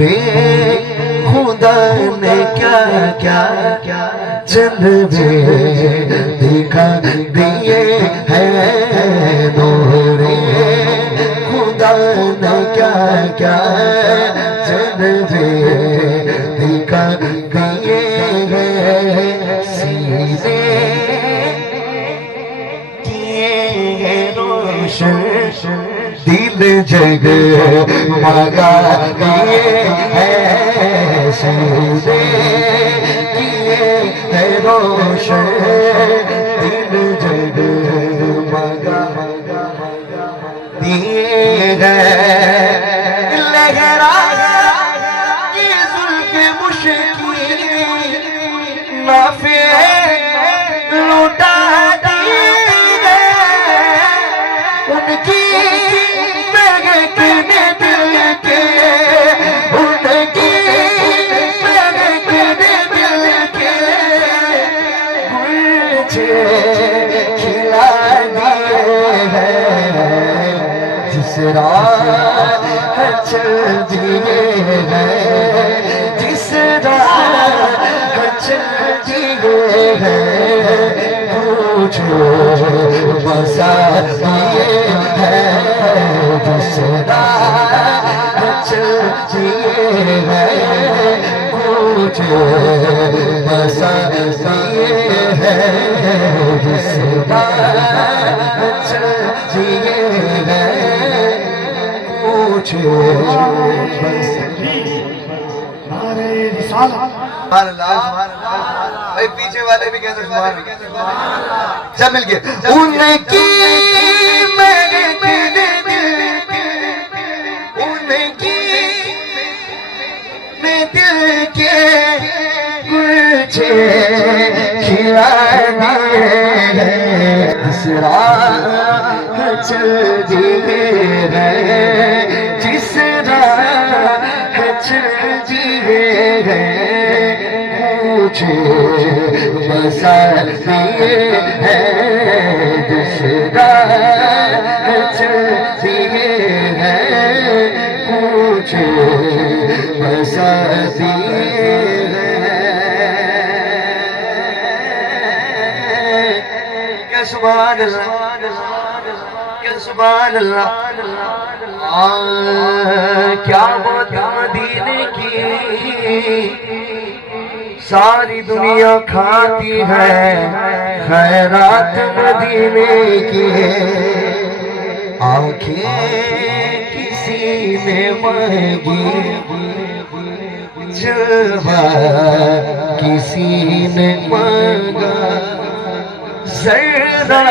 नूरे खुदा ने क्या क्या क्या जलवे दिखा दिए हैं। नूरे खुदा ने क्या क्या जलवे दिखा दिए हैं। सीने किए हैं रोशन दिल जग मगा दिए हैं। सीने किए हैं रोशन दिल जग मगा दिए हैं। लहरा की जुल्फ़े मुश्किल नाफे लुटा दिए हैं। उनकी महकने दिल के उनकी महकने दिल के मुझे खिला दिए हैं। जिस राह चल दिए हैं, जिस राह चल दिए हैं, मुझे बसा दिए हैं। जिस राह चल दिए हैं, मुझे बसा दिए हैं। जिस राह चल दिए हैं, मुझे बस भाई पीछे वाले भी कैसे सब मिल गए। उनकी मेरे उनकी दिल के मुझे खिलाने जिस राह चल दिए हैं, जिस राह चल दिए हैं, मुझे बसा दिए हैं। जिस राह चल दिए हैं, मुझे बसा दिए हैं। क्या सुभान अल्लाह, क्या सुभान अल्लाह। क्या बात मदीने की सारी दुनिया खाती है, खैरात मदीने की। आंखें किसी ने मांगी, जलवा किसी ने मांगा, जरा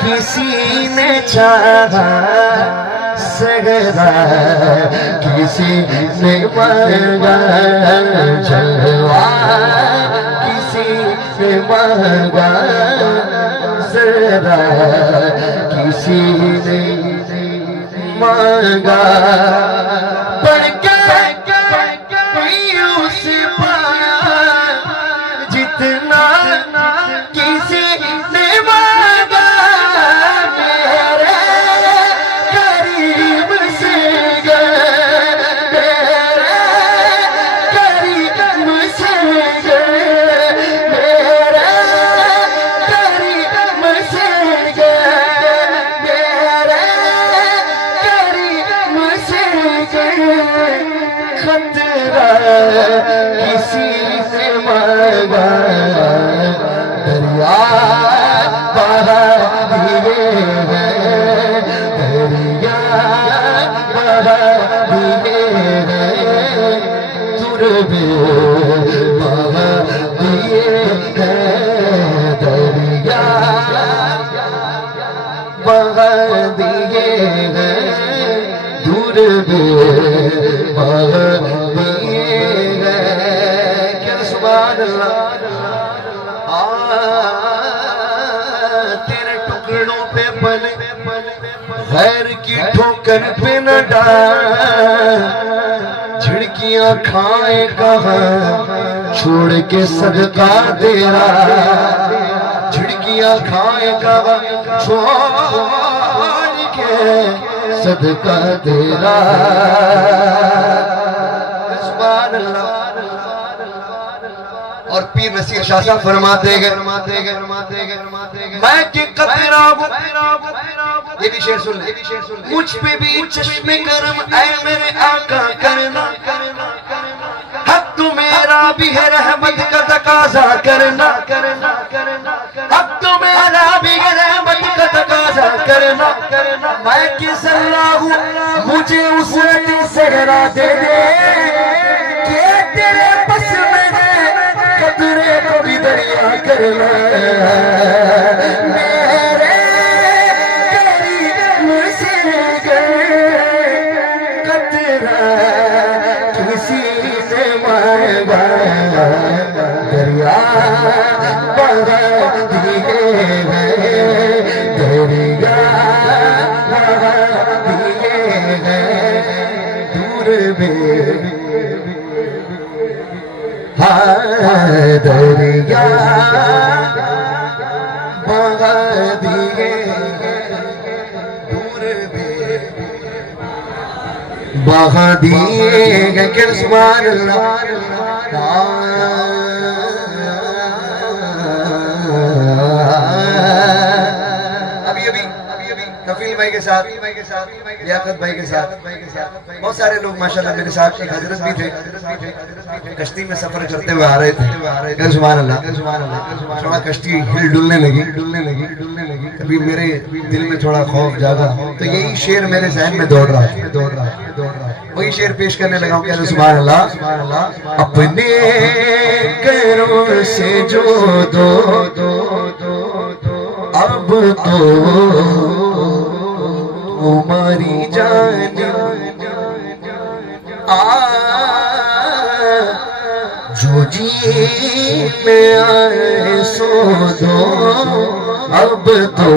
किसी ने चाहा, सगरा किसी ने मांगा, जलवा किसी ने मांगा, जरा किसी ने मांगा। पर क्या उसे पाया जितना किसी ने मांगा। मेरे करीब से गए, मेरे करीब से गए, मेरे करीब से गए, मेरे करीब से गए। खतरा किसी से मांगा, दरिया बहा दिए हैं, दरिया बहा दिए हैं। तुरबे बहा दिए हैं, दरिया बहा दिए हैं। तुरबे बहा दिए हैं। क्या सुभान अल्लाह। तेरे टुकड़ों पे पले गैर की ठोकर पे न डाल, झिड़कियां खाए कहाँ छोड़ के सदका तेरा। झिड़कियां खाए कहाँ छोड़ के सदका तेरा। पीर नसीर शाह साहब फरमाते गए मैं कि कतरा ये भी शेर सुन ले मुझ पे भी चश्मे करम ऐ मेरे आका करना हक तू मेरा भी है रहमत का तकाजा करना हक तू मेरा भी है रहमत का तकाजा करना मैं किस अल्लाह हूँ मुझे उस सहरा दे दे कि तेरे बस में है कतरे को भी दरिया करना मेरे करीब से कतरा किसी से मांगा दरिया बहा दिए गए दरिया बहा दिए गए दूर में दरिया बहा दिए दूर में बहा दिए गए सुभान अल्लाह कफील भाई के साथ लियाकत भाई के साथ बहुत सारे लोग माशाल्लाह मेरे साथ एक हजरत भी थे कश्ती में सफर करते हुए आ रहे थे सुभान अल्लाह थोड़ा कश्ती हिल डुलने लगी कभी मेरे दिल में थोड़ा खौफ जागा तो यही शेर मेरे जहन में दौड़ रहा वही शेर पेश करने लगा हूँ सुभान अल्लाह अपने करों से जो दो अब तो तुम्हारी जान जो जी में आए सो दो अब तो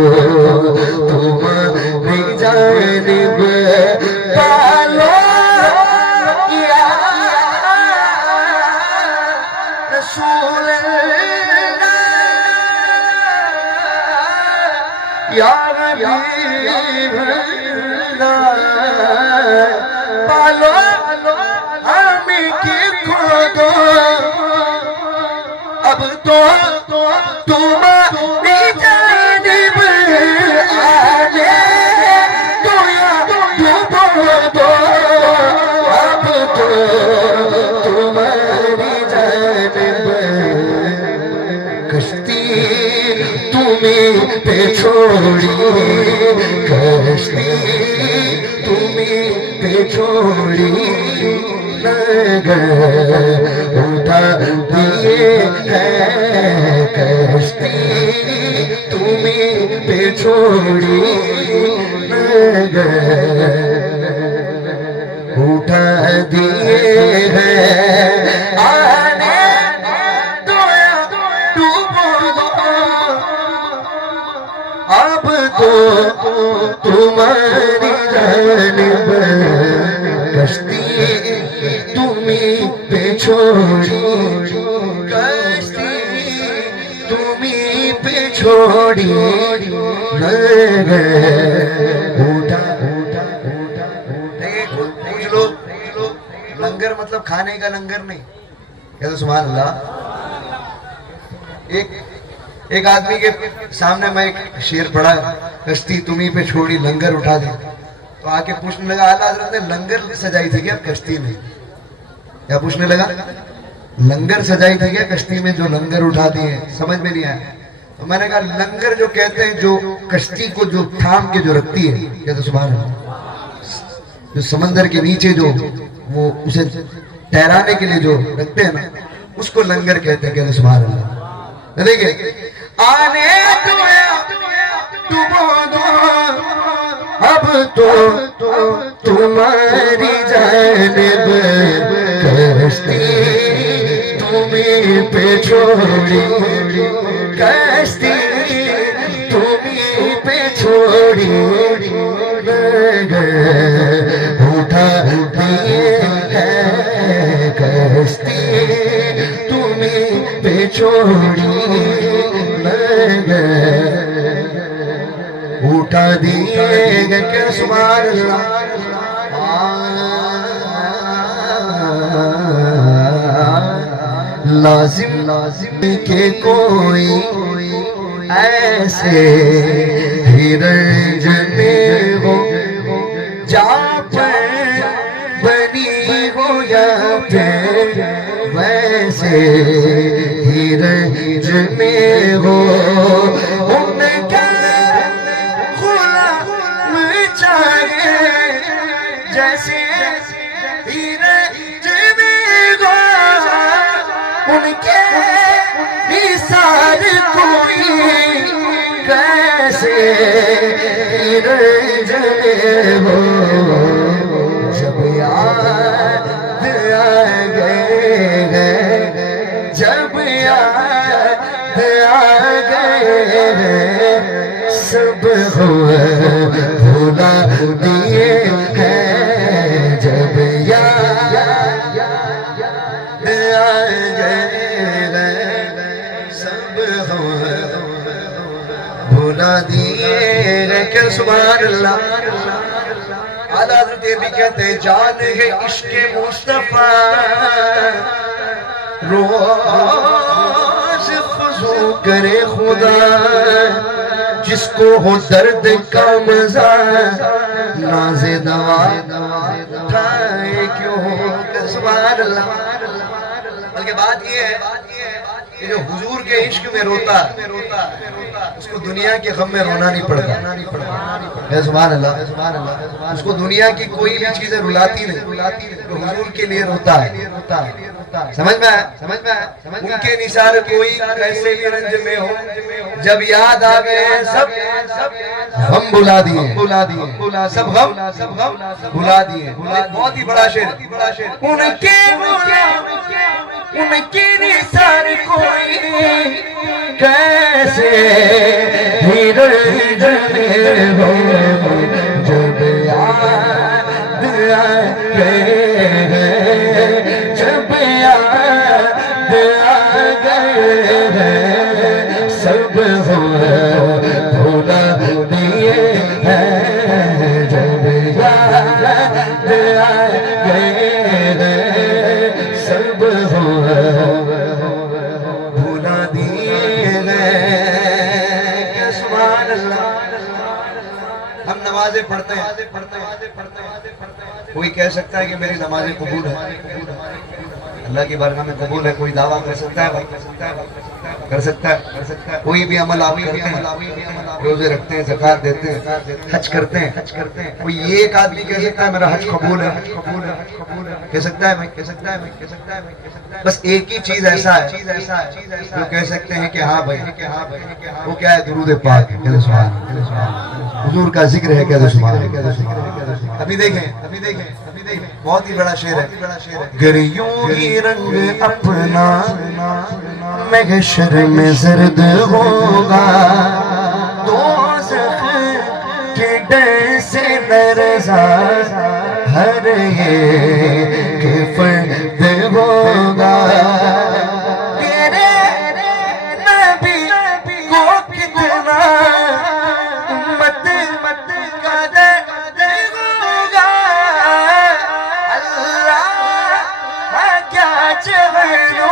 तुम्हारी जानिब पालो या रसूल या पालो हमें की खोदो अब तो तुम्हारी जानिब आने तो या दो अब तो तुम्हारी जानिब कश्ती तुम्हें पे छोड़ी कश्ती तुम्हें पे छोड़ी उठा दिए हैं कश्ती तुम्हें पे छोड़ी उठा दिए हैं आने अब तो तुम्हारी जानिब कश्ती तुम्हीं पे छोड़ी कश्ती तुम्हीं पे छोड़ी उठा पूछ लो लंगर मतलब खाने का लंगर नहीं कहते सुभान अल्लाह एक आदमी के सामने मैं एक शेर पढ़ा कश्ती तुम्हीं पे छोड़ी लंगर उठा दी तो आके पूछने लगा आला हज़रत ने लंगर सजाई थी क्या कश्ती में क्या पूछने लगा लंगर सजाई थी क्या कश्ती में जो लंगर उठा दिए समझ में नहीं आया तो मैंने कहा लंगर जो कहते हैं जो कश्ती को जो थाम के जो रखती है कहते सुभान अल्लाह जो समंदर के नीचे जो वो उसे ठहराने के लिए जो रखते हैं ना उसको लंगर कहते हैं कहते सुभान अल्लाह देखिए आने डुबो दो अब तो तुम्हारी जानिब कश्ती तुम्हीं पे छोड़ी कश्ती तुम्हीं पे छोड़ी उठा दिए हैं कश्ती तुम्हीं पे छोड़ी उठा दिए क्या सुभान अल्लाह लाजिम लाजिम के कोई ऐसे हिरंज में हो जाप बनी हो या फिर वैसे हिरंज में हो उनका गुलाम चाहे जैसे हिरंज में हो उनके निसार कोई कैसे हिरंज में हो जब याद आ गए जब याद आ गए सब हो भुला दिए हैं जब याद आ गए सब हो भुला दिए हैं क्या सुभान अल्लाह। आला हज़रत ये भी कहते हैं जान है इश्क़ मुस्तफ़ा रोज़ फ़ज़ू करे खुदा जिसको हो दर्द का मज़ा नाज़े दवा उठाए क्यों सुभान अल्लाह। बल्कि बात ये है कि जो हुजूर के इश्क में रोता उसको दुनिया के गम में रोना नहीं पड़ता। सुभान अल्लाह। उसको दुनिया की कोई भी चीजें रुलाती नहीं, तो हुजूर के लिए रोता है। समझ में आया? उनके निसार कोई कैसे भी रंज में हो जब याद आ गए सब हम बुला दिए सब हम बुला दिए। बहुत ही बड़ा शेर उनके निसार कोई कैसे हिरंज में हो जब याद आ गए जब याद आ गए सब हो भुला दिए हैं जब याद आ गए सब हो भुला दिए हैं सुभान अल्लाह। हम नमाजें पढ़ते हैं, कोई कह सकता है कि मेरी नमाजें कबूल है, अल्लाह की बारगाह में कबूल है, कोई दावा कर सकता है? कर सकता है। कोई भी अमल आप करते हैं, रोजे रखते हैं, ज़कात देते हैं, हज करते हैं, कोई एक आदमी कह सकता है मेरा हज कबूल है? कह सकता है? कह सकता है? बस एक ही चीज ऐसा है जो कह सकते हैं कि हाँ भाई, वो क्या है? दुरूद पाक है, हुजूर का जिक्र है, कह सुभान। अभी देखें बहुत ही बड़ा शेर है। गर यूं ही रंग अपना महशर में जर्द होगा दोज़ख के डर से नरज़ा हर एक फर्द होगा। तेरे नबी को कितना उम्मत का दर्द होगा अल्लाह क्या चलो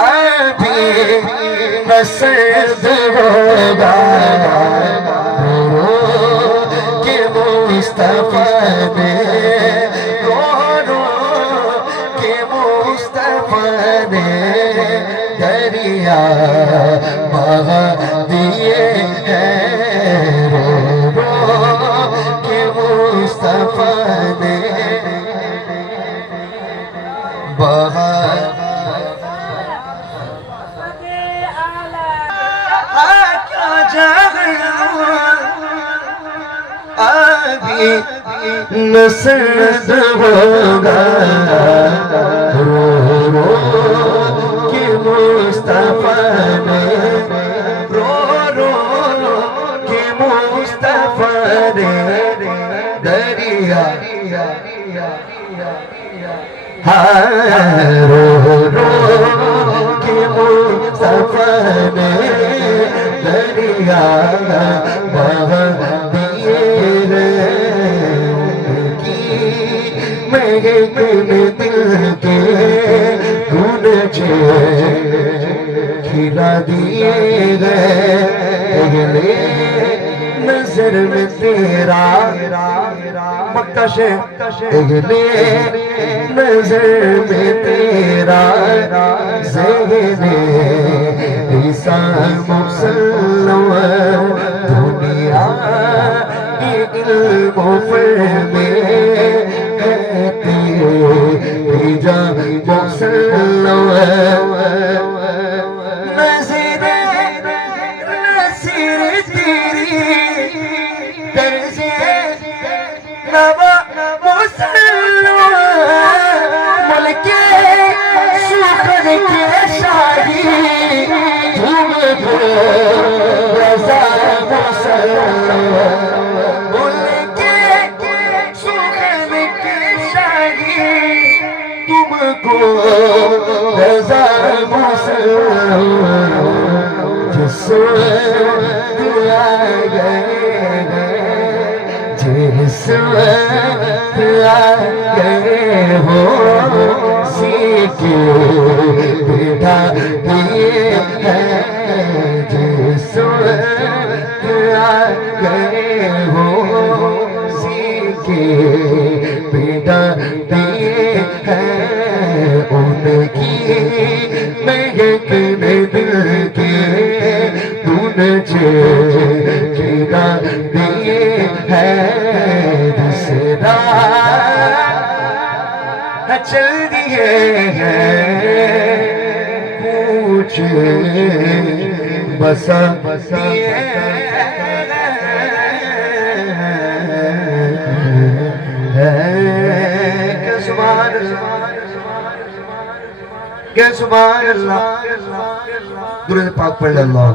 अभी नसर्द होगा कि मुस्तफा ने रो कि मुस्तफा ने दरिया बहा दिए हैं रो कि मुस्तफा ने बहा अभी नसर्द होगा रो कि मुस्तफा ने रो कि मुस्तफा ने दरिया रो कि मुस्तफा ने दरिया बहा महक में दिल के गूंजे तेरा दिए गए नजर में तेरा मक्का से अगले नजर में तेरा ज़हने ईसा मुसल्लम दुनिया के इल्म में तेरी जा मुसल्लम गए हो सीखे बेटा दिए हैं जिस गए हो सीखे बेटा दिए हैं उनकी महक ने दिल के तूने गिरा दिए हैं चल दिए पूछ बसा दिए क्या सुभान अल्लाह दुरूद पाक पढ़ अल्लाह